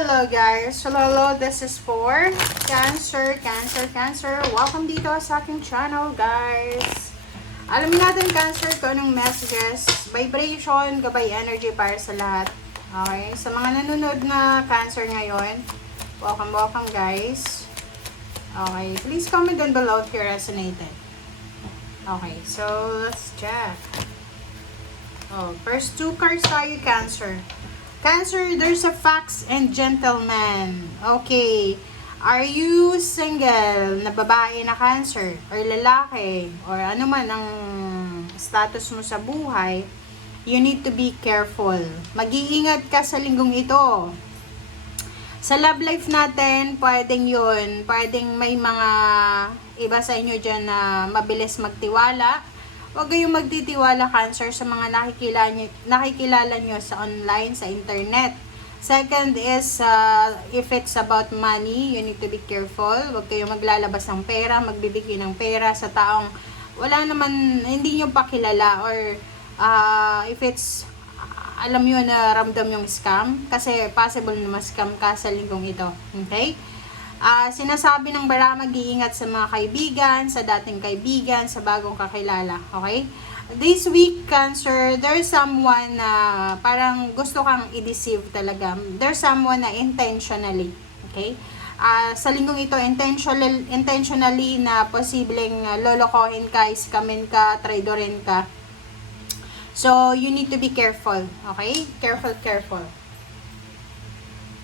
Hello guys! Hello, this is for Cancer. Welcome dito sa aking channel guys. Alamin natin Cancer kung anong messages, vibration, gabay energy para sa lahat. Okay, sa mga nanonood na Cancer ngayon, welcome guys. Okay, please comment down below if you resonated. Okay, so let's check. First two cards tayo Cancer. Cancer, there's a fox and gentleman. Okay. Are you single na babae na Cancer? Or lalaki? Or ano man ang status mo sa buhay? You need to be careful. Mag-iingat ka sa linggong ito. Sa love life natin, pwedeng yun. Pwedeng may mga iba sa inyo dyan na mabilis magtiwala. Huwag kayong magtitiwala Cancer sa mga nakikilala nyo sa online, sa internet. Second is, if it's about money, you need to be careful. Huwag kayong maglalabas ng pera, magbibigay ng pera sa taong wala naman, hindi nyo pa kilala. Or if it's, alam nyo na ramdam yung scam, kasi possible na ma-scam ka sa linggong ito. Okay? Sinasabi ng bara, mag-iingat sa mga kaibigan, sa dating kaibigan, sa bagong kakilala. Okay? This week, Cancer, there's someone na parang gusto kang i-deceive talaga. There's someone na intentionally. Okay? Sa linggong ito, intentionally na posibleng lolokohin ka, iskamin ka, traidorin ka. So, you need to be careful. Okay? Careful.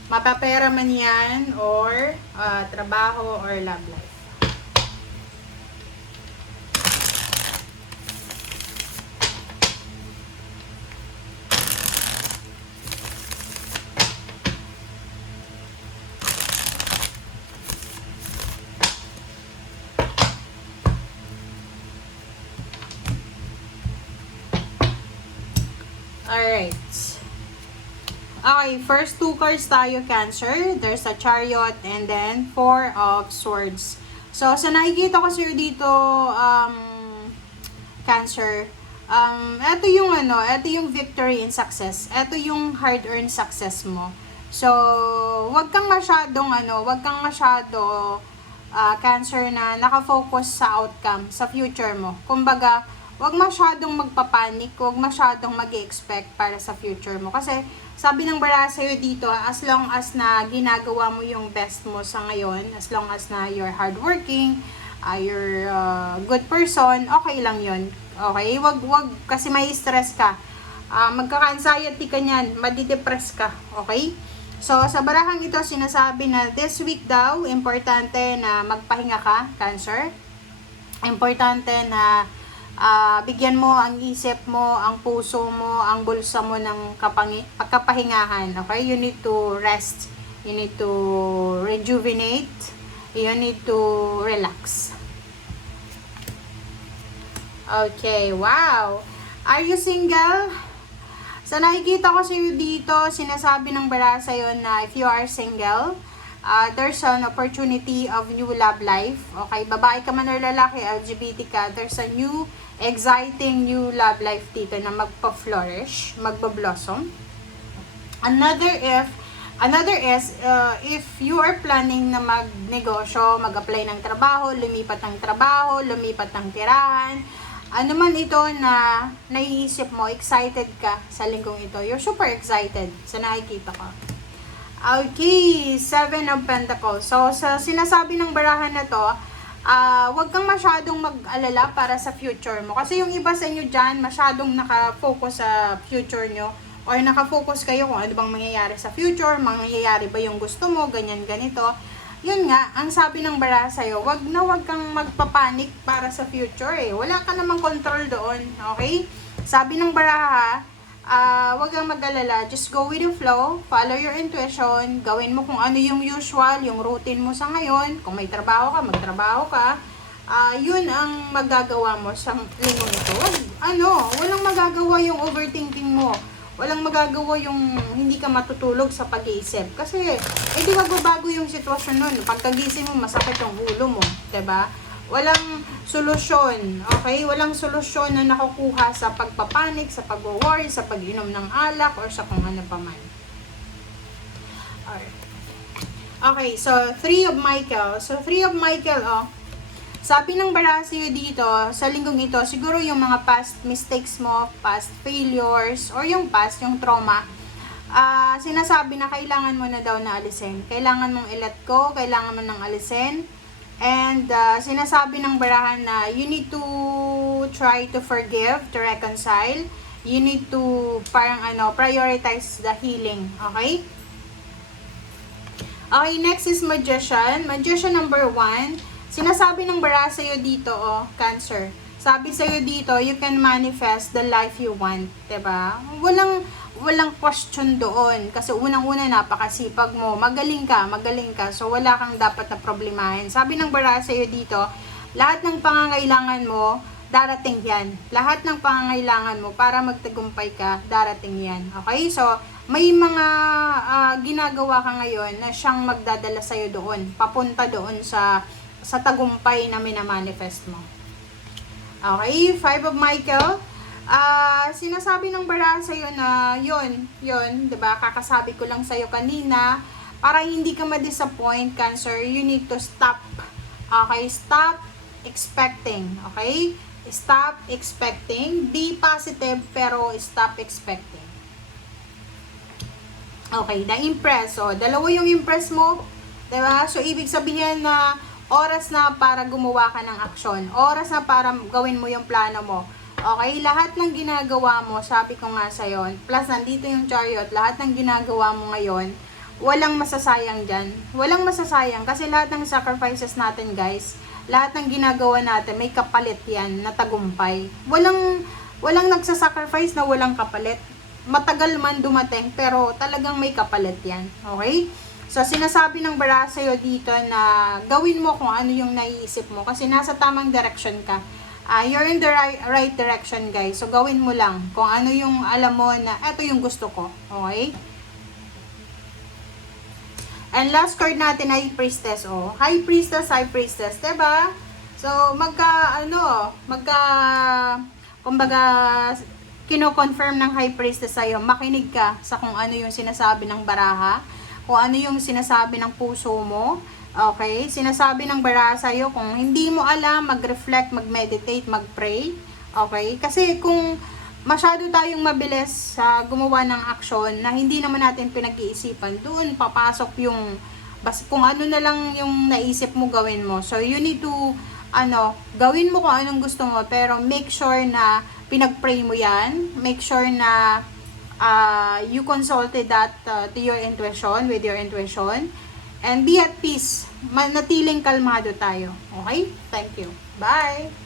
Mapapera man yan, or trabaho, or love life. Alright. Okay, first two cards tayo, Cancer. There's a Chariot and then Four of Swords. So, sa nakikita ko sa'yo dito, Cancer, ito yung victory and success. Ito yung hard-earned success mo. So, wag kang masyado, Cancer, na nakafocus sa outcome, sa future mo. Kumbaga, wag masyadong magpapanik, wag masyadong mag-expect para sa future mo. Kasi, sabi ng bara sa'yo dito, as long as na ginagawa mo yung best mo sa ngayon, as long as na you're hardworking, you're a good person, okay lang yun. Okay? Wag kasi may stress ka. Magkaka-anxiety ka niyan, madidepress ka. Okay? So, sa barahang ito, sinasabi na this week daw, importante na magpahinga ka, Cancer. Importante na bigyan mo ang isip mo, ang puso mo, ang bulsa mo ng kapahingahan. Okay? You need to rest. You need to rejuvenate. You need to relax. Okay, wow. Are you single? Sa nakikita ko sa'yo dito, sinasabi ng bara sa'yo na if you are single, there's an opportunity of new love life. Okay, babae ka man or lalaki, LGBT ka, there's a new, exciting new love life dito na magpa-flourish, magpa-blossom. Another is, if you are planning na magnegosyo, mag-apply ng trabaho, lumipat ng tirahan, ano man ito na naiisip mo, excited ka sa linggong ito. You're super excited sa nakikita ko. Okay, Seven of Pentacles. So, sa sinasabi ng barahan na to, wag kang masyadong mag-alala para sa future mo. Kasi yung iba sa inyo dyan, masyadong nakafocus sa future nyo. Or nakafocus kayo kung ano bang mangyayari sa future, mangyayari ba yung gusto mo, ganyan, ganito. Yun nga, ang sabi ng bara sa'yo, wag kang magpapanik para sa future eh. Wala ka namang control doon, okay? Sabi ng baraha, wag kang mag-alala, just go with the flow, follow your intuition, gawin mo kung ano yung usual, yung routine mo sa ngayon. Kung may trabaho ka, magtrabaho ka. Yun ang magagawa mo sa linggong ito. Walang magagawa yung overthinking mo. Walang magagawa yung hindi ka matutulog sa pag-iisip. Kasi, di magbabago yung sitwasyon nun. Pagkagising mo, masakit yung ulo mo. Diba? Walang solusyon, okay? Walang solusyon na nakukuha sa pagpapanik, sa pag-worry, sa pag-inom ng alak, or sa kung ano pa man. Alright. Okay, so Three of Michael. So Three of Michael, oh. Sabi ng baraha sa'yo dito, sa linggong ito, siguro yung mga past mistakes mo, past failures, or yung past, yung trauma, sinasabi na kailangan mo na daw na alisin. Kailangan mong i-let go, kailangan mo nang alisin. And sinasabi ng baraha na you need to try to forgive, to reconcile. You need to parang prioritize the healing. Okay? Okay, next is Magician. Magician number 1. Sinasabi ng baraha sa'yo dito, oh, Cancer. Sabi sa'yo dito, you can manifest the life you want. Diba? Walang question doon. Kasi unang-una, napakasipag mo. Magaling ka. So, wala kang dapat na problemahin. Sabi ng baraha sa'yo dito, lahat ng pangangailangan mo, darating yan. Lahat ng pangangailangan mo para magtagumpay ka, darating yan. Okay? So, may mga ginagawa ka ngayon na siyang magdadala sa'yo doon. Papunta doon sa tagumpay na minamanifest mo. Okay, Five of Michael. Sinasabi ng baraha sa'yo na yun, diba? Kakasabi ko lang sa'yo kanina, para hindi ka ma-disappoint, Cancer, you need to stop. Okay, stop expecting. Okay? Stop expecting. Be positive, pero stop expecting. Okay, the Empress. So, dalawa yung Empress mo. Diba? So, ibig sabihin na oras na para gumawa ka ng aksyon. Oras na para gawin mo yung plano mo. Okay? Lahat ng ginagawa mo, sabi ko nga sa'yo, plus nandito yung Chariot, lahat ng ginagawa mo ngayon, walang masasayang dyan. Walang masasayang kasi lahat ng sacrifices natin, guys, lahat ng ginagawa natin, may kapalit yan na tagumpay. Walang nagsasacrifice na walang kapalit. Matagal man dumating, pero talagang may kapalit yan. Okay? So, sinasabi ng baraha sa'yo dito na gawin mo kung ano yung naiisip mo kasi nasa tamang direction ka. You're in the right direction, guys. So, gawin mo lang kung ano yung alam mo na eto yung gusto ko. Okay? And last card natin ay Priestess, oh. High Priestess, diba? So, kumbaga, kino-confirm ng High Priestess sa'yo, makinig ka sa kung ano yung sinasabi ng baraha, kung ano yung sinasabi ng puso mo. Okay? Sinasabi ng baraha sa'yo, kung hindi mo alam, mag-reflect, mag-meditate, mag-pray. Okay? Kasi kung masyado tayong mabilis sa gumawa ng aksyon na hindi naman natin pinag-iisipan, doon papasok yung kung ano na lang yung naisip mo gawin mo. So, you need to gawin mo kung anong gusto mo, pero make sure na pinag-pray mo yan. Make sure na you consulted that to your intuition, with your intuition, and be at peace. Manatiling kalmado tayo. Okay? Thank you. Bye!